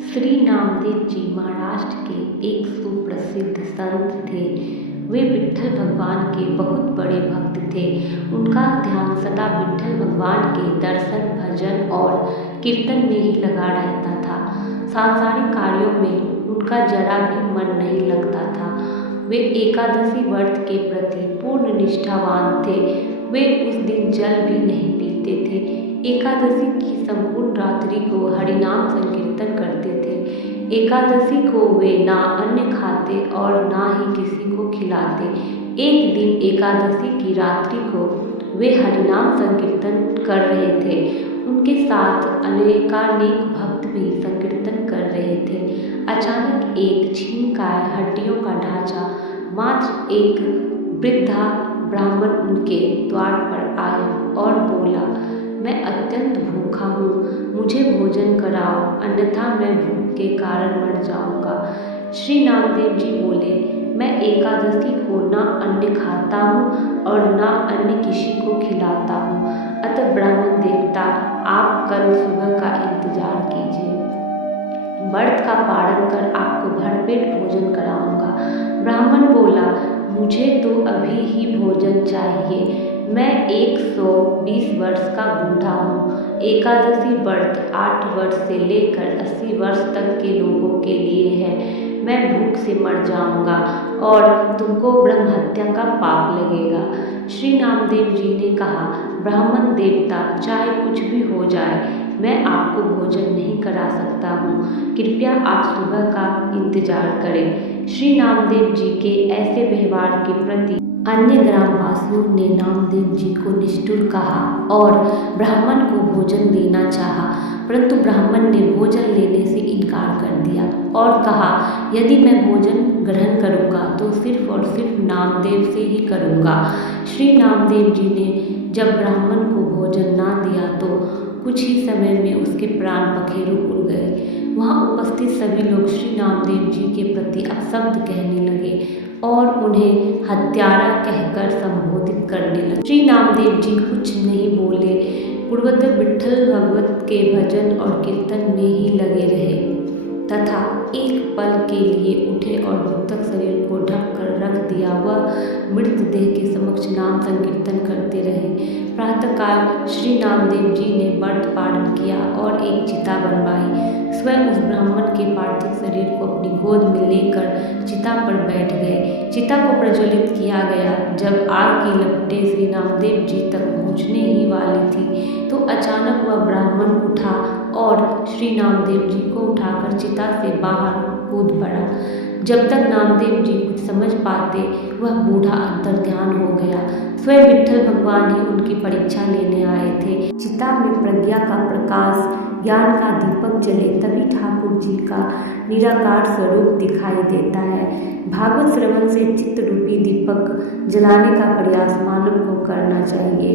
श्री नामदेव जी महाराष्ट्र के एक सुप्रसिद्ध संत थे। वे विट्ठल भगवान के बहुत बड़े भक्त थे। उनका ध्यान सदा विट्ठल भगवान के दर्शन, भजन और कीर्तन में ही लगा रहता था। सांसारिक कार्यों में उनका जरा भी मन नहीं लगता था। वे एकादशी व्रत के प्रति पूर्ण निष्ठावान थे। वे उस दिन जल भी नहीं पीते थे। एकादशी की संपूर्ण रात्रि को हरिनाम संकीर्तन करते थे। एकादशी को वे ना अन्न खाते और ना ही किसी को खिलाते। एक दिन एकादशी की रात्रि को वे हरिनाम संकीर्तन कर रहे थे। उनके साथ अनेकानेक भक्त भी संकीर्तन कर रहे थे। अचानक एक क्षीणकाय हड्डियों का ढांचा मात्र एक वृद्धा ब्राह्मण उनके द्वार पर आया और बोला, मैं अत्यंत भूखा हूँ, मुझे भोजन कराओ, अन्यथा मैं भूख के कारण मर जाऊँगा। श्री नामदेव जी बोले, मैं एकादशी को न अन्न खाता हूँ और न अन्य किसी को खिलाता हूँ। अतः ब्राह्मण देवता, आप कल सुबह का इंतजार कीजिए। व्रत का पारण कर आपको भरपेट भोजन कराऊंगा। ब्राह्मण बोला, मुझे तो अभी ही भोजन चाहिए। मैं 120 वर्ष का बूढ़ा हूँ। एकादशी व्रत 8 वर्ष से लेकर 80 वर्ष तक के लोगों के लिए है। मैं भूख से मर जाऊंगा और तुमको ब्रह्म हत्या का पाप लगेगा। श्री नामदेव जी ने कहा, ब्राह्मण देवता, चाहे कुछ भी हो जाए, मैं आपको भोजन नहीं करा सकता हूँ। कृपया आप सुबह का इंतजार करें। श्री नामदेव जी के ऐसे व्यवहार के प्रति अन्य ग्रामवासियों ने नामदेव जी को निष्ठुर कहा और ब्राह्मण को भोजन देना चाहा, परंतु ब्राह्मण ने भोजन लेने से इनकार कर दिया और कहा, यदि मैं भोजन ग्रहण करूँगा तो सिर्फ और सिर्फ नामदेव से ही करूँगा। श्री नामदेव जी ने जब ब्राह्मण को भोजन ना दिया तो कुछ ही समय में उसके प्राण पखेरु उड़ गए। वहाँ उपस्थित सभी लोग श्री नामदेव जी के प्रति अपशब्द कहने लगे और उन्हें हत्यारा कहकर संबोधित करने लगे। श्री नामदेव जी कुछ नहीं बोले, पूर्वतः विट्ठल भगवत के भजन और कीर्तन में ही लगे रहे तथा एक पल के लिए उठे और मृतक शरीर को ढक कर रख दिया। वह मृतदेह के समक्ष नाम संकीर्तन करते रहे। प्रातःकाल श्री नामदेव जी ने व्रत पारण किया और एक चिता बनवाई। स्वयं उस ब्राह्मण के पार्थिव शरीर को अपनी गोद में लेकर चिता पर बैठ गए। चिता को प्रज्वलित किया गया। जब आग की लपटें श्री नामदेव जी तक पहुँचने ही वाली थी तो अचानक वह ब्राह्मण उठा और श्री नामदेव जी को उठाकर चिता से बाहर कूद पड़ा। जब तक नामदेव जी कुछ समझ पाते, वह बूढ़ा अंतर्ध्यान हो गया। स्वयं विट्ठल भगवान ही उनकी परीक्षा लेने आए थे। चिता में प्रज्ञा का प्रकाश, ज्ञान का दीपक जले तभी ठाकुर जी का निराकार स्वरूप दिखाई देता है। भागवत श्रवण से चित्त रूपी दीपक जलाने का प्रयास मानव को करना चाहिए।